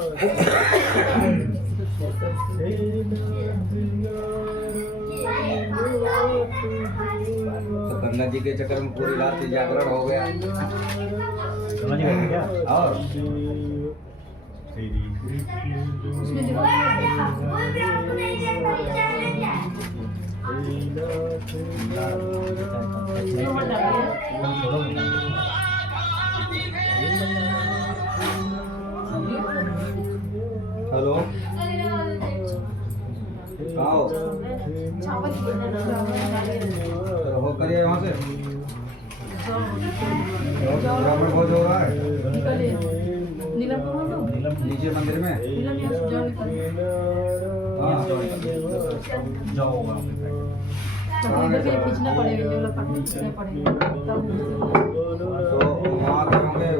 तो गंगा जी के चक्कर में पूरी रात जागरण हो गया। समझ गए क्या? और हेलो आओ हो करिए वहाँ से ब्राह्मण भोज हो रहा है नीचे मंदिर में। हाँ जाओ खींचना पड़ेगा जो लोग खींचना पड़ेगा तो वहाँ के होंगे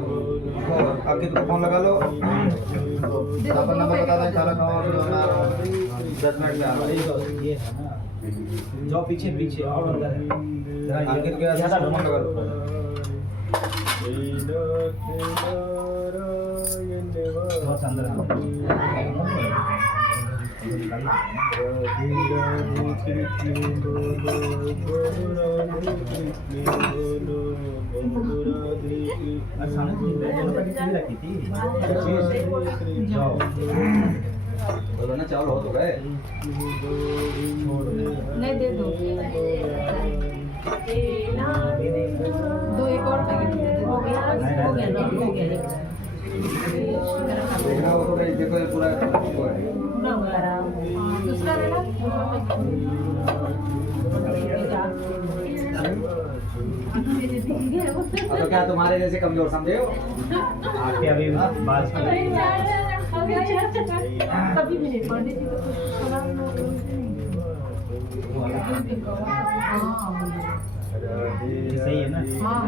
अंकित को फोन लगा लो। अपन नंबर बता दें चाला 10 मिनट में आ रहा है। ये है ना जाओ पीछे पीछे और अंदर है अंकित के ज्यादा फोन लगा लो। बहुत अंदर है रखी थी बोलो ना चावल हो तो गए नहीं दे दो दो एक और पैकेट दे दो हो गया ना हो गया देखना वो तो देखो ये पूरा ना दूसरा लेना तो क्या तुम्हारे जैसे कमजोर समझे हो? आके अभी बात कभी भी नहीं पढ़नी थी तो कुछ सही है ना। हाँ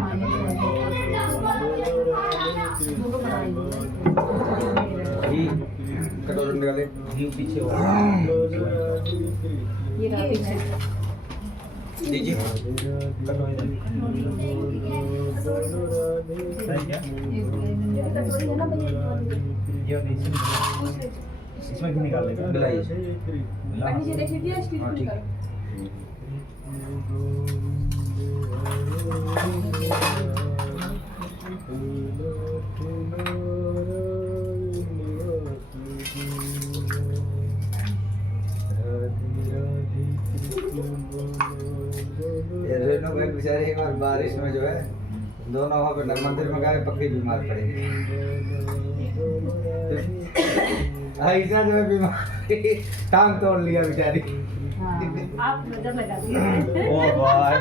कटोरी निकाले घी पीछे हो ये पीछे दीजिए कटोरी सही क्या ये इसमें घी निकाल लेगा मिलाइए। नीचे देख लीजिए स्टील हाँ, ठीक है। रेनू भाई बेचारे एक बार बारिश में जो है दोनों वहाँ पे मंदिर में गए पक्की बीमार पड़ेगी। ऐसा जो है बीमारी टांग तोड़ लिया बेचारी। आप नजर लगा दीजिए ओ गॉड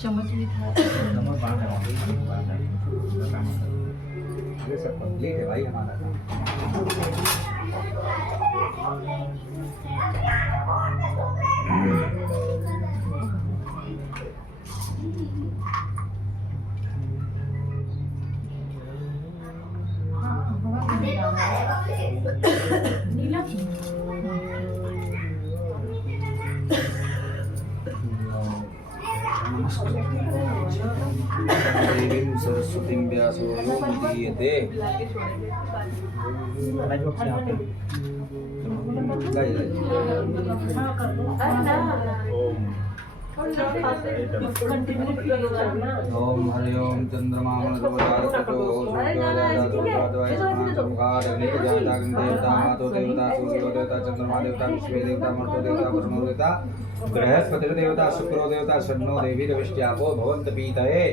चम्मच भी था नमक बांध है ये सब कंप्लीट है भाई हमारा काम। नीला देवीं सरस्वतीं व्यासो यो मुदीयते। ओम हरि ओम चंद्रमा मनोरवतारतो देवता मातो देवता सूर्यो देवता चंद्रमा देवता विश्व देवता मर्तो देवता वरुणो देवता बृहस्पति देवता शुक्रो देवता शन्नो देवी रविष्ट्यापो भवन्त पीतये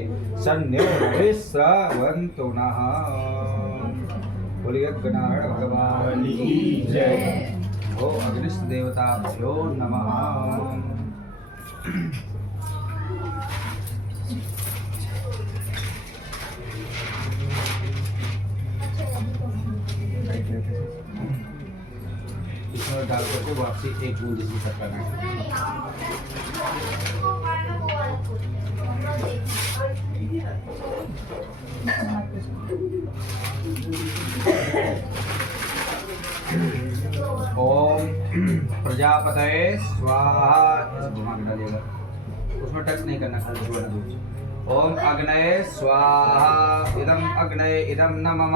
शन्यो विश्रवन्तु नः। बोलिए गणारण भगवान की जय। ओ अग्निष्ठ देवताभ्यो नमः। इसमें डाल करके वापसी एक बूंद इसमें तक करना है। ओम प्रजापतये स्वाहा। घुमा के डालिएगा। उसमें टच नहीं करना, खाली छुआना दूध। ओम अग्नये स्वाहा इदम अग्नये इदम नमः।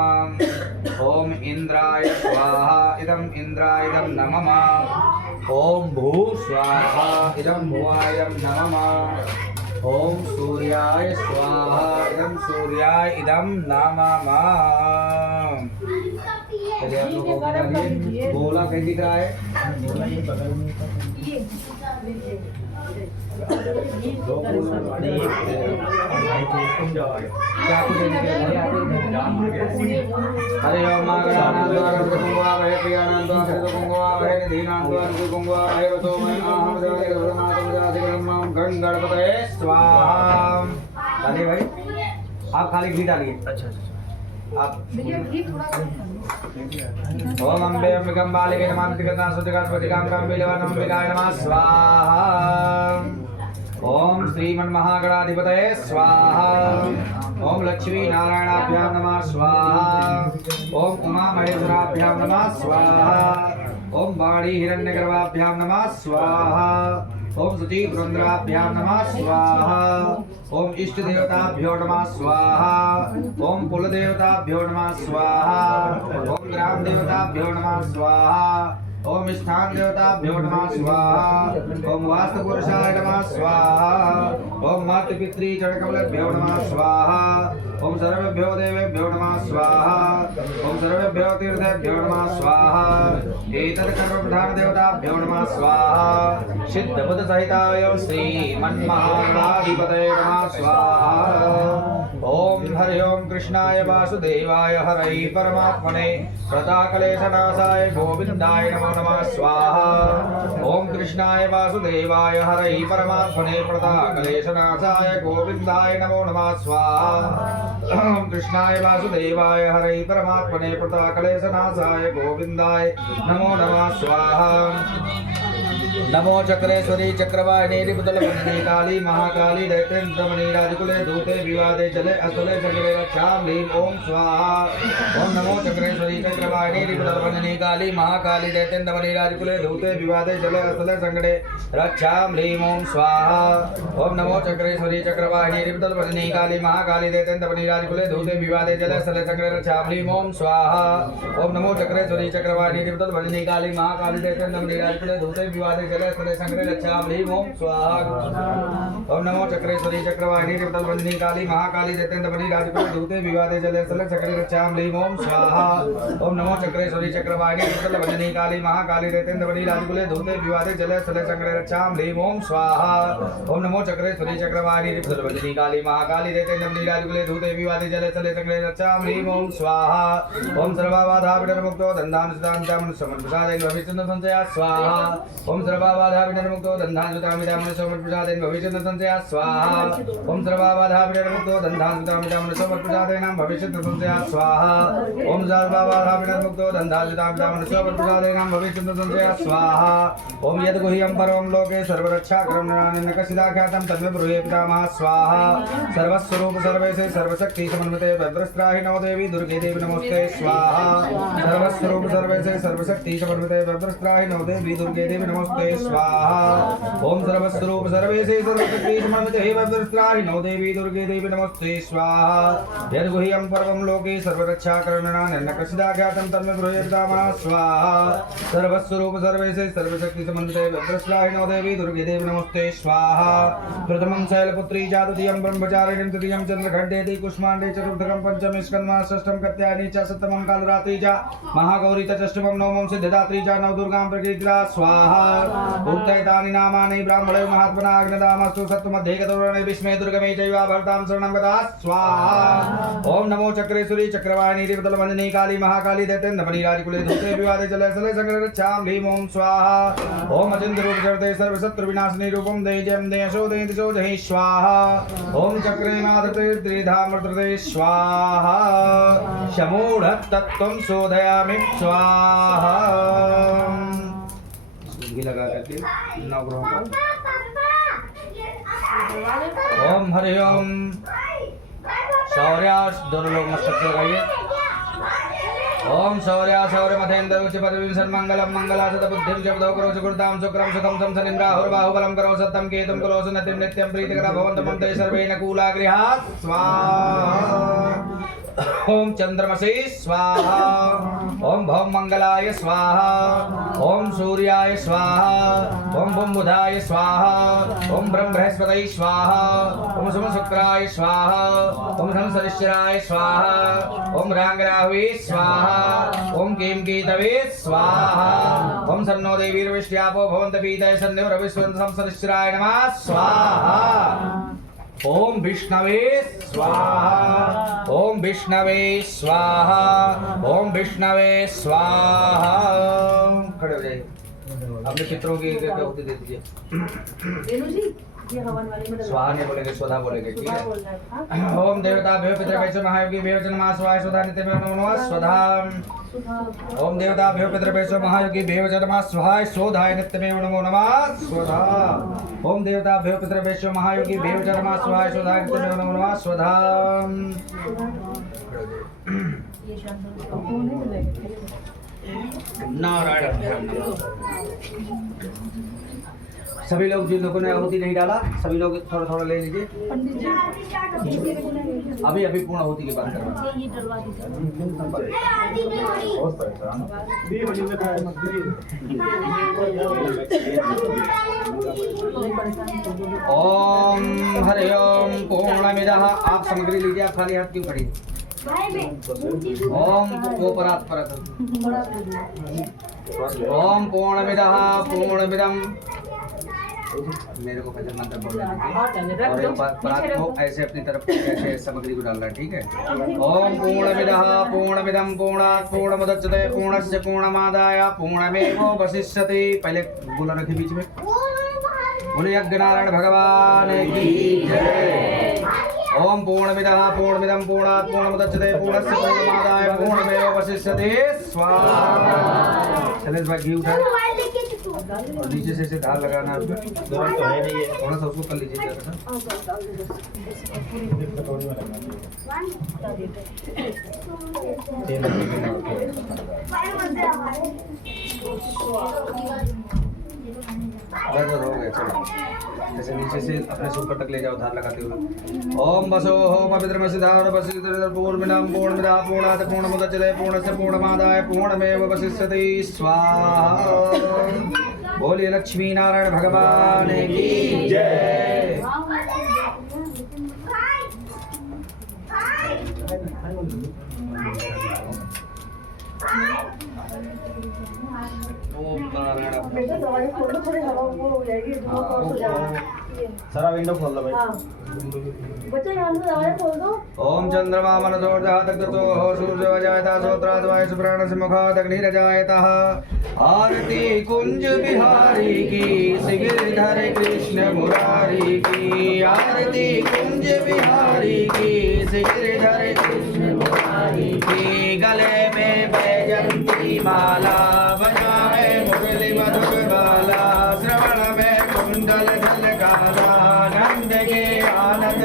ओम इंद्राय स्वाहा इदम इंद्राय इदम नमः। ओम भू स्वाहा इदम भुवाय नमः। ओम सूर्याय स्वाहा इदम सूर्याय इदम नमः। चलिए आप लोग को बोला कहीं दिख रहा है? बोला ये बगल में था। दो फूल वाले एक तुम जाओ आगे। क्या कुछ नहीं किया? हरे ओम मागणानां द्वारं कुंगवावहे प्रियाणां द्वारं कुंगवावहे निधीनां द्वारं कुंगवावहे वसो मैं अहं देवाय ब्रह्मात्म जातिकर्मं गण गणपतये स्वाहा। डालिए भाई, आप खाली घी डालिए। अच्छा आप भैया घी थोड़ा ओम अम्बे अम्बिकं बालिके नमः तिगतां सुजगास्पतिकां काम्बीलवानं अम्बिकाय नमः स्वाहा। ओम श्रीमन्महागणाधिपतये स्वाहा। ओम लक्ष्मी नारायणाभ्यां नमः स्वाहा। ओम उमा महेश्वराभ्यां नमः स्वाहा। ओम वाणी हिरण्यगर्भाभ्यां नमः स्वाहा। ओम शुचि पुरंदराभ्यां नमः स्वाहा। ओम इष्ट देवताभ्यो नमः स्वाहा। ओम कुल देवताभ्यो नमः स्वाहा। ओम ग्राम देवताभ्यो नमः स्वाहा। ओम स्थान देवताभ्यो नमः स्वाहा। ओम वास्तु पुरुषाय नमः स्वाहा। ओम मातृ पितृ चरणकमलेभ्यो नमः स्वाहा। ओम सर्वेभ्यो देवेभ्यो नमः स्वाहा। ओम सर्वेभ्यो तीर्थेभ्यो नमः स्वाहा। एतत् कर्म प्रधान देवताभ्यो नमः स्वाहा। सिद्ध बुद्ध सहिताय श्रीमन्महागणाधिपतये नमः स्वाहा। ओम हरि ओम कृष्णाय वासुदेवाय हरये परमात्मने प्रदाकलेशनाशाय गोविंदाय नमो नमः स्वाहा। ओम कृष्णाय वासुदेवाय हरये परमात्मने प्रदाकलेशनाशाय गोविंदाय नमो नमः स्वाहा। ओम कृष्णाय वासुदेवाय हरये परमात्मने प्रदाकलेशनाशाय गोविंदाय नमो नमः स्वाहा। नमो चक्रेश्वरी चक्रवाहिनी रिपुदलवंदिनी काली महाकाली दैत्येन्द्रमणि राजकुले धूते विवादे जले अतुले जगरे रक्षां ह्रीं ओम स्वाहा। ओम नमो चक्रेश्वरी चक्रवाहिनी रिपुदलवंदिनी काली महाकाली दैत्येन्द्रमणि राजकुले धूते विवादे जले अतुले संगड़े रक्षां ह्रीं ओम स्वाहा। ओम नमो चक्रेश्वरी चक्रवाहिनी रिपुदलवंदिनी काली महाकाली दैत्येन्द्रमणि राजकुले धूते विवादे जले अतुले संगड़े रक्षां ह्रीं ओम स्वाहा। ओम नमो चक्रेश्वरी चक्रवाहिनी रिपुदलवंदिनी काली महाकाली दैत्येन्द्रमणि राजकुले धूते विवादे जले स्थले संग्रह रक्षा ह्रीं ओम स्वाहा। ओम नमो चक्रेश्वरी चक्रवाहिनी रिपुदलवंदिनी काली महाकाली दैत्येन्द्रमणि राजकुले धूते विवादे जले स्थले संग्रह रक्षा ह्रीं ओम स्वाहा। ओम नमो चक्रेश्वरी चक्रवाहिनी रिपुदलवंदिनी काली महाकाली दैत्येन्द्रमणि राजकुले धूते विवादे जले स्थले संग्रह रक्षा ह्रीं ओम स्वाहा। ओम नमो चक्रेश्वरी चक्रवाहिनी रिपुदलवंदिनी काली महाकाली दैत्येन्द्रमणि राजकुले धूते विवादे जले स्थले संग्रह रक्षा ह्रीं ओम स्वाहा। ओम सर्वबाधा विनिर्मुक्तो दन्धानुसुतां मनुष्यमत्प्रसादेन भविष्यन्ति संशया स्वाहा। ओम सर्वबाधा विनिर्मुक्तो दन्धानुसुतां मनुष्यमत्प्रसादेन भविष्यन्ति संशया स्वाहा। ओम सर्वबाधा विनिर्मुक्तो दन्धानुसुतां मनुष्यमत्प्रसादेन भविष्यन्ति संशया स्वाहा। ओम सर्वबाधा विनिर्मुक्तो दन्धानुसुतां मनुष्यमत्प्रसादेन भविष्यन्ति संशया स्वाहा। ओम यद् गुह्यं परमं लोके सर्वरक्षाकरं नृणान्यकसिदाख्यातं तन्मे ब्रूहि पितामहः स्वाहा। सर्वस्वरूप सर्वेशे सर्वशक्ति समन्विते भद्रस्त्राहि नमो देवी दुर्गे देवी नमोस्ते स्वाहा। सर्वस्वरूप सर्वेशे सर्वशक्ति समन्विते भद्रस्त्राहि नमो देवी दुर्गे देवी नमोस्ते स्वाहा। ओम सर्वस्वरूप सर्वेशे सर्वशक्ति समन्विते भद्रस्त्राहि नमो देवी दुर्गे देवी नमोस्ते स्वाहा। यद् गुह्यं परमं लोके सर्वरक्षाकरणनान्यकसिदाख्यातं तन्मे ब्रूहि पितामहः स्वाहा। सर्वस्वरूप सर्वेशे सर्वशक्ति समन्विते भद्रस्त्राहि नमो देवी दुर्गे देवी नमोस्ते स्वाहा। प्रथमं शैलपुत्री च द्वितीयं ब्रह्मचारिणीं तृतीयं चन्द्रखण्डेति कुष्माण्डे चतुर्थकं पंचमे स्कन्धमाः षष्ठं कात्यायनी च सप्तमं कालरात्रि च महागौरी च षष्ठमं नवमं सिद्धिदात्री च नवदुर्गां प्रकीर्तिता स्वाहा। उक्तैतानि नामानि ब्राह्मणे महात्मना अग्निदामस्तु सत्त्वमध्ये गतवर्णे विस्मे दुर्गमे चैव भरतां शरणं गता स्वाहा। ओम नमो चक्रेश्वरी चक्रवाहिनी रिपुदलवंदिनी काली महाकाली दैत्येन्द्रमणि राजकुले धूते विवादे जले स्थले संग्रह रक्षां ह्रीं ओम स्वाहा। ओम अचिन्त्य रूप जगते सर्वशत्रु विनाशिनी रूपं देजं देशो देशो जहि स्वाहा। ओम चक्रे माधृते त्रिधामृते स्वाहा। शमूढ तत्त्वं शोधयामि स्वाहा। घी लगा करके नवग्रहों को ओम हरि ओम शौर्यास दोनों लोग मस्तक से लगाइए। ओम शौर्या शौर्य मथेन्द्र उच्च पदवीं सन्मंगलम मंगलासत बुद्धिं जपदो करो सुकृतां सुक्रम सुखम सम शनिं राहुर्बाहुबलं करो सत्यं केतुं कुलो सुनतिं नित्यं प्रीतिकरा भवन्तमं ते सर्वेण कूला गृहात् स्वाहा ओम चंद्रमसे स्वाहा ओम भौम मंगलाय स्वाहा ओम सूर्याय स्वाहा ओम भूम बुधाय स्वाहा ओम ब्रह्म बृहस्पतये स्वाहा ओम सोम शुक्राय स्वाहा ओम धन शनिश्चराय स्वाहा ओम रांग राहुवे स्वाहा ओम केम केतवे स्वाहा ओम सन्नो देवी विष्यापो भवन्त पीतये सन्नो रविस्वन्त सम शनिश्चराय नमः स्वाहा ओम विष्णवे स्वाहा ओम विष्णवे स्वाहा ओम विष्णवे स्वाहा। खड़े हो जाइए, अपने चित्रों की एक होती दे दीजिए। स्वाहा नहीं बोलेंगे, स्वधा बोलेंगे, ठीक है। ओम देवता भ्यो पितृभ्यो महायोगी भ्यो जन्मा स्वाहा स्वधा नित्यं नमो नमः स्वधा। ओम देवता भ्यो पितृभ्यो महायोगी भ्यो जन्मा स्वाहा स्वधाय नित्यमेव नमो नमः स्वधा। ओम देवता भ्यो पितृभ्यो महायोगी भ्यो जन्मा स्वाहा स्वधाय नित्यमेव नमो नमः स्वधा। नारायण। सभी लोग जिन लोगों ने आहुति नहीं डाला, सभी लोग थोड़ा थोड़ा ले लीजिए। अभी अभी पूर्ण आहुति की बात कर रहा हूँ। ओम हरि ओम पूर्णमिदः। आप सामग्री लीजिए, आप खाली हाथ क्यों खड़ी? ओम वो परात परत। ओम पूर्णमिदः पूर्णमिदम्। मेरे को भजन मंत्र बोलने दीजिए और एक बात परात को ऐसे अपनी तरफ ऐसे सामग्री को डालना, ठीक है। ओम पूर्णमिदः पूर्णमिदं पूर्णात् पूर्णमुदच्यते पूर्णस्य पूर्णमादाय पूर्णमेवावशिष्यते। पहले बोला रखे बीच में। बोले यज्ञ नारायण भगवान की जय। ओम पूर्णमिदः पूर्णमिदं पूर्णात् पूर्णमुदच्यते पूर्णस्य पूर्णमादाय पूर्णमेवावशिष्यते स्वाहा। चले इस बार घी उठाए और नीचे से धार लगाना है उसमें। तो है नहीं है, थोड़ा सा उसको कर लीजिए जरा सा। बस हो गया, चलो ऐसे नीचे से अपने से ऊपर तक ले जाओ धार लगाते हुए। ओम वसो होम पितृमसिधार वसिष्ठं पूर्णमिदं पूर्णमिदः पूर्णात् पूर्णमुदच्यते पूर्णस्य पूर्णमादाय पूर्णमेवावशिष्यते स्वाहा। बोलिए लक्ष्मी नारायण भगवान की जय। ओम नारायण। सारा विंडो खोल दो भाई। ओम चंद्रमा मनसोर्जः तग्धतो सूर्यो जायता सोत्रात् वायु सुप्राणस्य मुखात् अग्निरजायतः। आरती कुंज बिहारी की श्री गिरिधर कृष्ण मुरारी की। आरती कुंज बिहारी की श्री गिरिधर कृष्ण मुरारी की। गले में बैजंती माला बजाए मुरली मधुर बाला। श्रवण में कुंडल झलकाला नंद के आनंद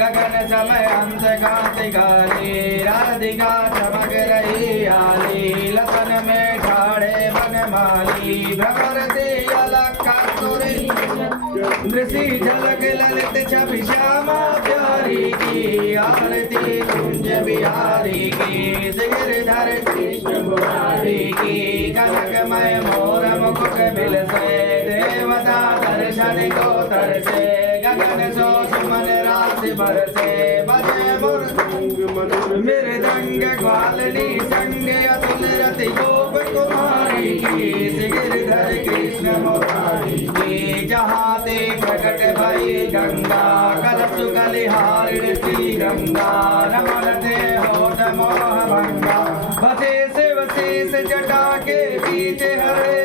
गगन समय हंस गाते गाली। राधिका चमक रही आली लसन में ठाड़े बनमाली। भ्रमरती अलग कस्तूरी ऋषि झलक ललित छवि श्यामा प्यारी की। आरती कुंज बिहारी की श्री गिरिधर कृष्ण मुरारी की। कनकमय मोर मुकुट बिलसे देवता दर्शन को तरसे। गगन सो सुमन राशि बरसे बजे मुर मृदंग ग्वालिनी संग अतुल रति गोप कुमारी की। श्री गिरिधर कृष्ण मुरारी की। जहाँ ते प्रकट भई गंगा कलशु कलिहारिण श्री गंगा। नमनते होत मोह भंगा बसे शिव शेष जटा के बीच हरे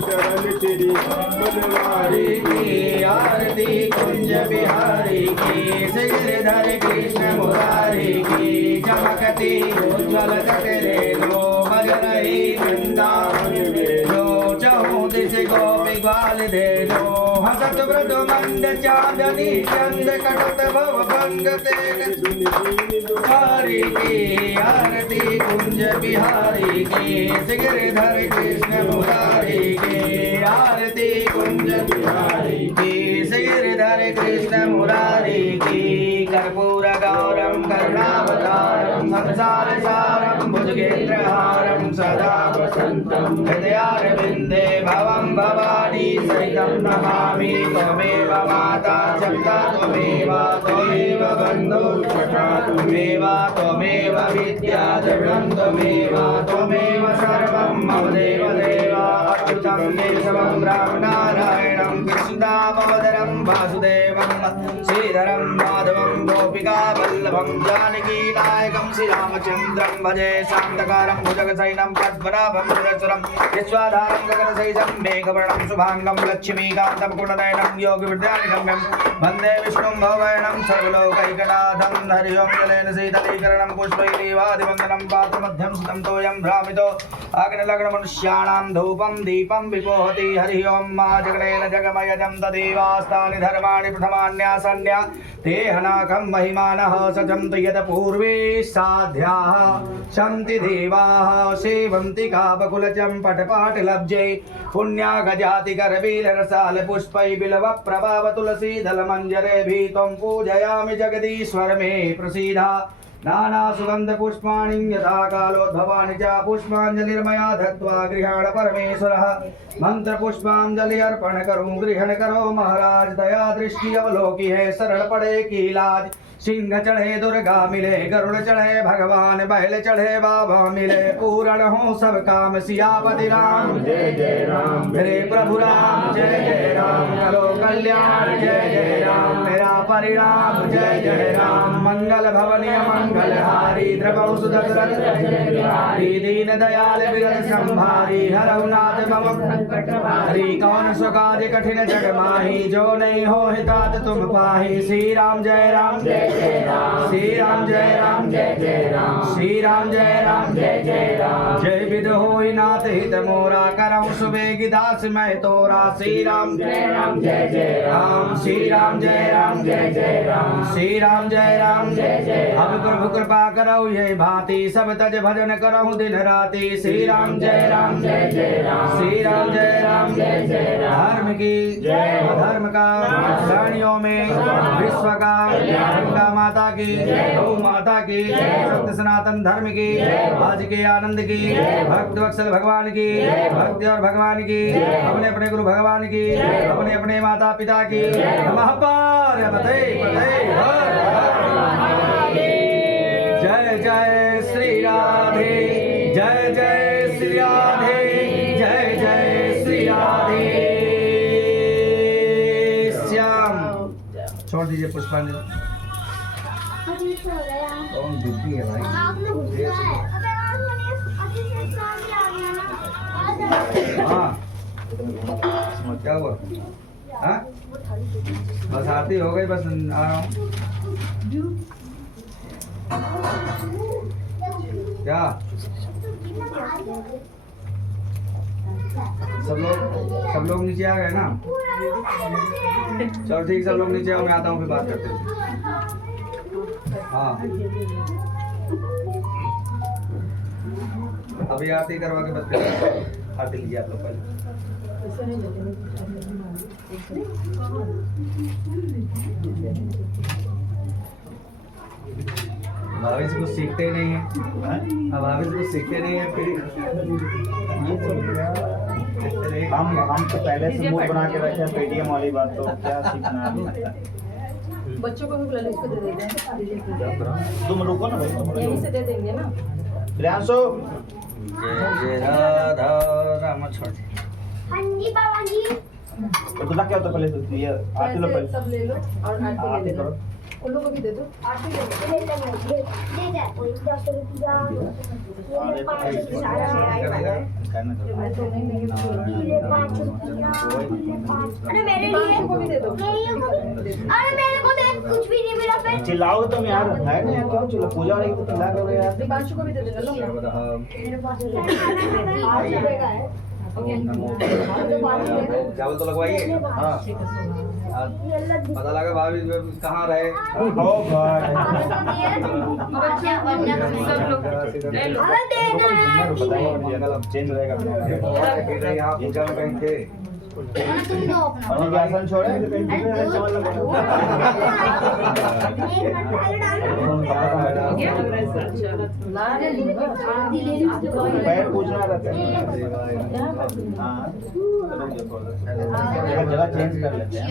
चरण श्री बनवारी की। आरती कुंज बिहारी की श्री गिरिधर कृष्ण मुरारी की। चमकती उज्ज्वल जगरे लो बज रही वृंदावन में लो। चहु दिश गोपी ग्वाल दे लो हसत प्रदमंड चांदनी चंद कटत भव भंग तेन हरि की आरती कुंज बिहारी की गिरधर कृष्ण मुरारी की आरती कुंज बिहारी की गिरधर कृष्ण मुरारी की कर्पूर गौरम करुणावतारम संसार सारम भुजगेन्द्रहारम सदा वसंतम हृदयारविंदे भवं भवानी सहितं नमामि त्वमेव माता चैता त्वमेव बन्धु सखा त्वमेव विद्या द्रविणं त्वमेव सर्वं मम देव अच्युतं केशवं रामनारायणं कृष्णदामोदरं वासुदेवं श्रीधरं माधवं गोपिकावल्लभं जानकीनायकं श्रीरामचन्द्रं भजे शान्तकारं भुजगशयनं पद्मनाभं सुरसुरं विश्वाधारं गगनसहितं मेघवर्णं शुभाङ्गं लक्ष्मीकान्तं कुलनयनं योगिविद्यानिगम्यं वन्दे विष्णुं भवयनं सर्वलोकैकनाथं हरि ओं जलेन शीतलीकरणं पुष्पैरीवादिवन्दनं पात्रमध्यं स्थितं तोयं भ्रामितो अग्निलग्नमनुष्याणां धूपं दीपं विपोहति हरि ओं मा जगनेन जगमयजं तदेवास्तानि धर्माणि प्रथमान्यासन्या तेहनाकं महिमानः सजन्त यद पूर्वे साध्याः सन्ति देवाः सेवन्ति कापकुलचम्पटपाटलब्जै पुण्यागजातिकरवीररसाल पुष्पै बिल्व प्रभाव तुलसीदल मञ्जरे भीतं पूजयामि जगदीश्वर मे प्रसीद नाना सुगंध पुष्पाणि यथा कालोद्भवानि च पुष्पाञ्जलिर्मया दत्त्वा गृहाण परमेश्वरः मंत्र पुष्पांजलि अर्पण करूं ग्रहण करो महाराज दया दृष्टि अवलोकी है सरल पड़े की लाज सिंह चढ़े दुर्गा मिले गरुड़ चढ़े भगवान बैल चढ़े बाबा मिले पूर्ण हो सब काम सियापति राम जय जय राम मेरे प्रभु राम जय जय राम करो कल्याण जय जय राम मेरा परिणाम जय जय राम मंगल भवनीय मंगल हारी द्रवौ सुदशरथ बिहारी दीन दयाल विरल संभारी हरहु नाथ मम संकट हरि कौन सो काज कठिन जग माही जो नहीं हो हितात तुम पाही श्री राम जय राम श्री राम जय राम जय जय राम श्री राम जय राम जय जय राम जय विद होई नाथ हित मोरा करऊं सुबेगी दास मैं तोरा श्री राम जय राम जय जय राम श्री राम जय राम जय जय राम श्री राम जय राम जय जय अब प्रभु कृपा करऊ ये भांति सब तज भजन करऊं दिन राति श्री राम जय राम जय जय राम श्री राम जय राम जय जय राम धर्म की जय अधर्म का प्राणियों में विश्व का गंगा माता की गौ माता की सत्य सनातन धर्म की आज के आनंद की भक्त वत्सल भगवान की भक्ति और भगवान की अपने अपने गुरु भगवान की अपने अपने माता पिता की नमः पार्वती पते जय जय श्री राधे जय जय श्री राधे जय जय श्री राधे श्याम छोड़ दीजिए पुष्पांजलि कौन दुखी है भाई हाँ क्या हुआ हाँ बस आरती हो गई बस आ रहा हूँ क्या सब लोग नीचे आ गए ना चलो ठीक सब लोग नीचे आओ मैं आता हूँ फिर बात करते हैं हाँ अभी आरती करवा के बस आरती लीजिए आप लोग पहले भाभी से कुछ सीखते नहीं है अब भाभी से कुछ सीखते नहीं है फिर हम तो पहले से मूड बना के रखे हैं पेटीएम वाली बात तो क्या सीखना है बच्चों को भी बुला लो इसको दे देंगे तुम रुको ना भाई यहीं से दे देंगे ना प्रियांशु जय राधा राम छोड़ हाँ जी बाबा जी तो तुझा क्या होता पहले तो ये आरती लो पहले सब ले लो और आरती ले लेना उन लोगों को भी दे दो आरती ले लो ले जा कोई 10 रुपया ये 5 सारा करना मैं तो नहीं ये 5 रुपया अरे मेरे लिए को भी दे दो अरे मेरे को तो कुछ भी नहीं मिला फिर चिल्लाओगे तुम यार है नहीं क्यों चिल्ला पूजा हो रही है तो चिल्ला करोगे यार दिपांशु को भी दे देना लो मेरे पास 5 रुपए का है चावल तो लगवाइए हाँ पता लगा भाभी कहाँ रहे। Oh God. चेंज रहेगा यहाँ पूजा में कहीं थे। पंडित जी आसन छोड़े। पैर पूछना रहता है। हाँ जगह चेंज कर लेते हैं।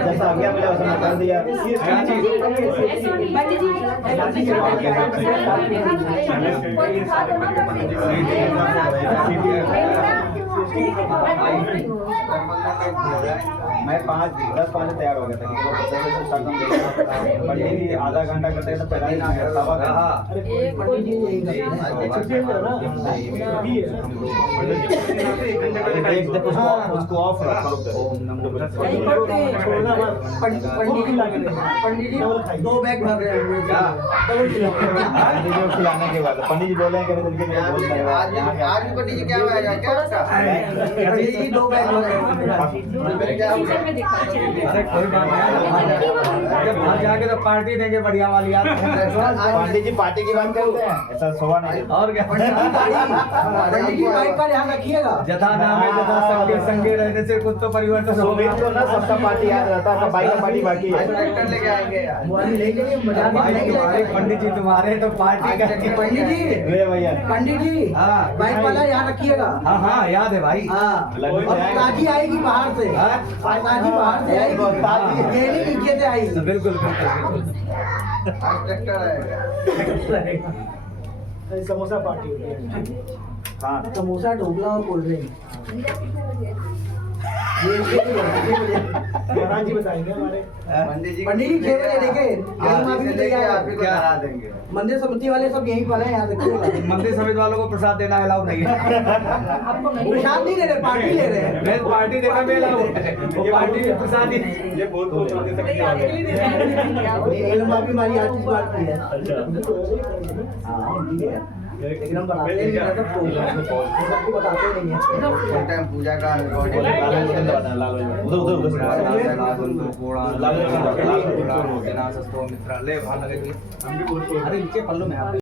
जैसा आज्ञा मिला उसने कर दिया। मैं 5-10 तैयार हो गया था। पंडित जी आधा घंटा करते तो पहला ही ना गया तवा था। उसको ऑफ रखो। पंडित जी 2 बैग भर रहे हैं खिलाने के बाद पंडित जी बोले कि आज भी पंडित जी क्या आएगा क्या पंडित जी 2 बैग भर रहे हैं अरे कोई बात नहीं, जब बाहर जाके तो पार्टी देंगे बढ़िया वाली यार। पंडित जी पार्टी की बात करते हैं, ऐसा सोवा नहीं। और क्या पंडित जी बाइक का ध्यान रखिएगा। जथा नाम है जथा संगे संगे रहने से कुछ तो परिवर्तन सोवियत को ना सबका पार्टी याद रहता है, बाइक का पार्टी बाकी है। ट्रैक्टर लेके आएंगे यार पंडित जी तुम्हारे तो पार्टी करेंगे। पंडित जी ले भैया पंडित जी हाँ बाइक वाला ध्यान रखिएगा। हाँ हाँ याद है भाई। हाँ और ताजी आएगी बाहर से। हाँ? ताजी बाहर से आएगी, ये नहीं नीचे से आएगी। बिल्कुल बिल्कुल आज ट्रैक्टर आएगा। समोसा पार्टी होती है। हाँ समोसा ढोकला और कोल्ड ड्रिंक। महाराज जी बताएंगे हमारे। पंडित जी 6 बजे देखे करा देंगे। मंदिर समिति वाले सब यहीं पर हैं, यहाँ देखिएगा। मंदिर समिति वालों को प्रसाद देना अलाउ नहीं है। प्रसाद नहीं ले रहे, पार्टी ले रहे हैं। मैं पार्टी देना भी अलाउ है, वो पार्टी भी प्रसाद ही। ये बहुत लंबा भी हमारी आज बात की है। एकदम बताते नहीं है, सबको बताते नहीं है। टाइम पूजा का अरे नीचे पल्लू में